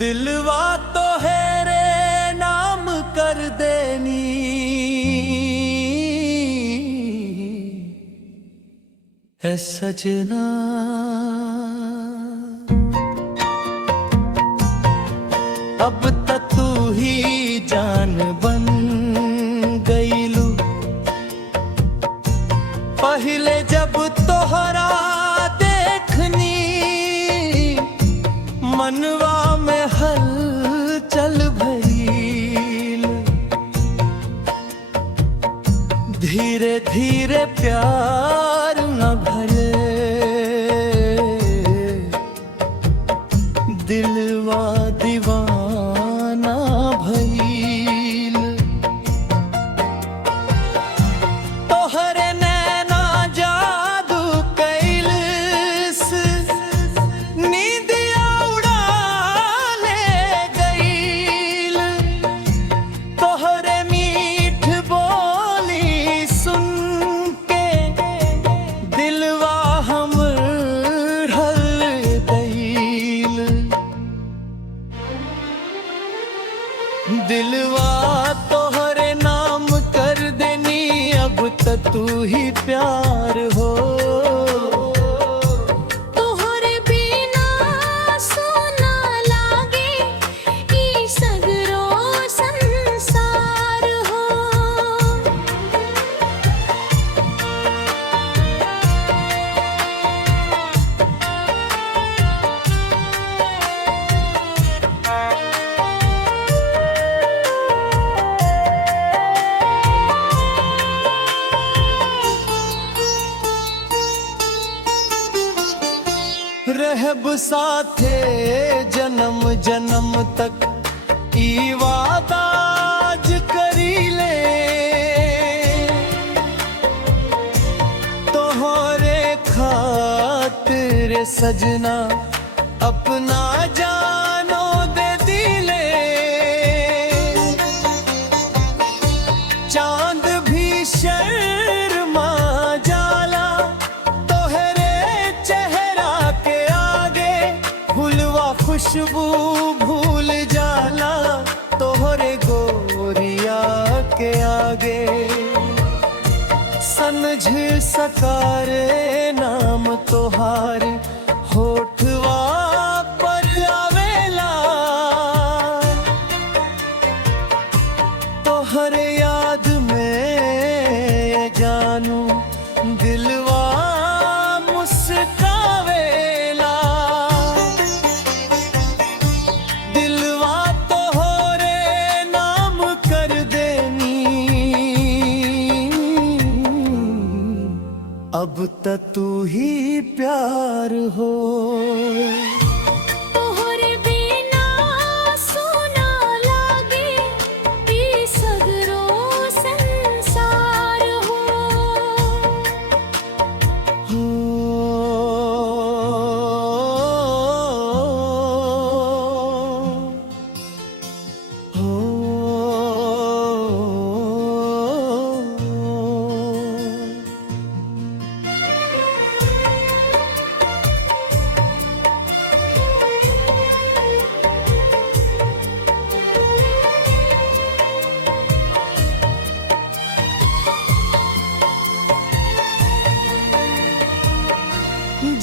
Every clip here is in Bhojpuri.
दिलवा तो है रे नाम कर देनी है सजना। अब तक तू ही जान बन गईलू, पहले जब तोहरा देखनी मनवा में हलचल भइल। धीरे धीरे प्यार न भरे दिलवा दीवाना भइल। तोहरे नैना जादू कैलस, नींदिया उड़ा ले गइल। तोहरे मीठ बोली सुन के दिलवा हमर हल गइल। दिलवा तोहरे नाम कर देनी, अब तक तू ही प्यार हो। तोहरे बिना सोना लागे ई सगरो संसार हो। रहब साथे जन्म जन्म तक ई वादा आज करी ले। तोहरे खातिर सजना अपना जानो दे दिले। चांद भी शर्मा जाला तोहरे चेहरा के आगे, फूलवा खुशबू भूल जाला तोहरे गोरिया के आगे। समझ सकारे नाम तोहार होठवा पर आवेला। तोहरे याद में जानू दिलवा मुस्कावेला। दिलवा तोहरे नाम कर देनी, अब तक तू ही प्यार हो। तोहरे बिना सोना लागे ई सगरो संसार हो।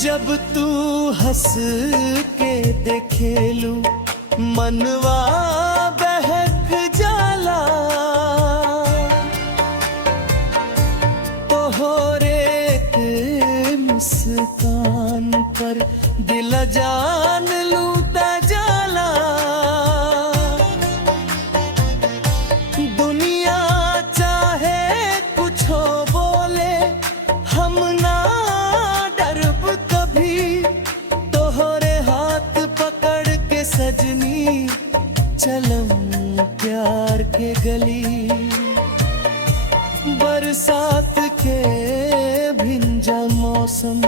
जब तू हंस के देखेलू मनवा बहक जाला। तोहरे के मुस्कान पर दिल जान लूटा जाला। दुनिया चाहे कुछो बोले हम ना डरब कभी। तोहरे हाथ पकड़ के सजनी चलम प्यार के गली। बरसात के भिंजा मौसम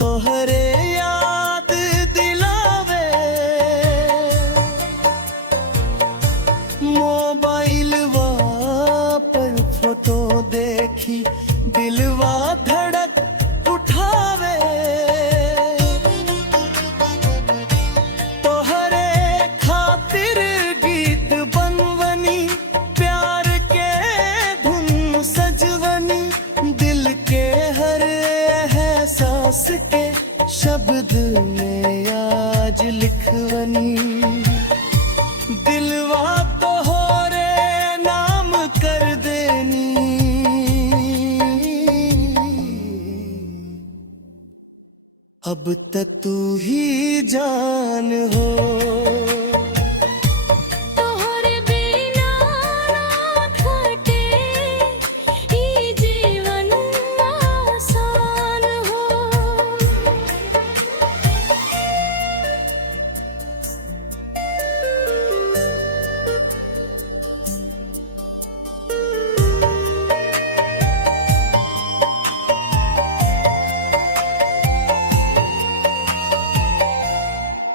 तोहरे याद दिलावे। बनी दिलवा तो हो रे नाम कर देनी अब तक तू ही जान हो तोहरे बिना ना कटे ई जीवन आसान हो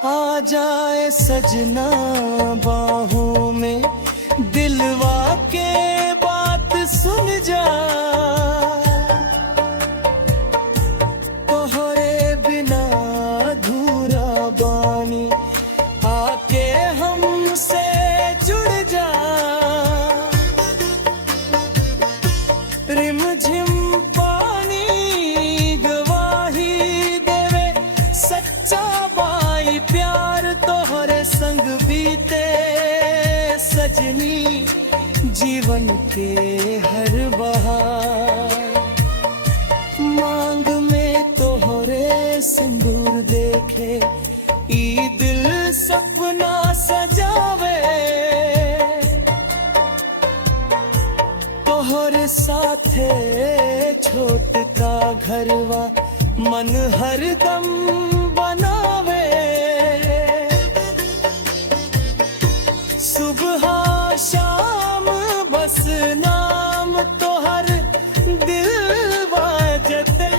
आ जाए सजना बाहों में दिलवा के बात सुन जा तोहरे बिना अधूरा बानी आके हमसे जुड़ जा रिमझिम पानी गवाही देवे सच्चा बाई प्यार तोहरे संग बीते सजनी जीवन के हर बहार मांग में तोहरे सिंदूर देखे ई दिल सपना सजावे तोहरे साथे छोट का घरवा मन हरदम बनावे सुबह शाम बस नाम तोहर दिल बाजते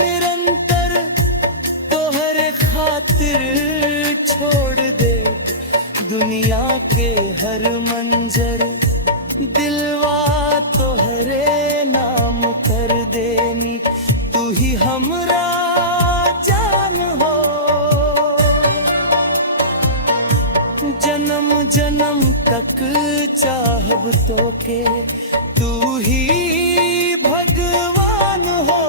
निरंतर तोहरे खातिर छोड़ दे दुनिया के हर मंजर दिलवा तोहरे नाम कर देनी तू ही हमरा जान हो जन्म जन्म तक चाहब तो के तू ही भगवान हो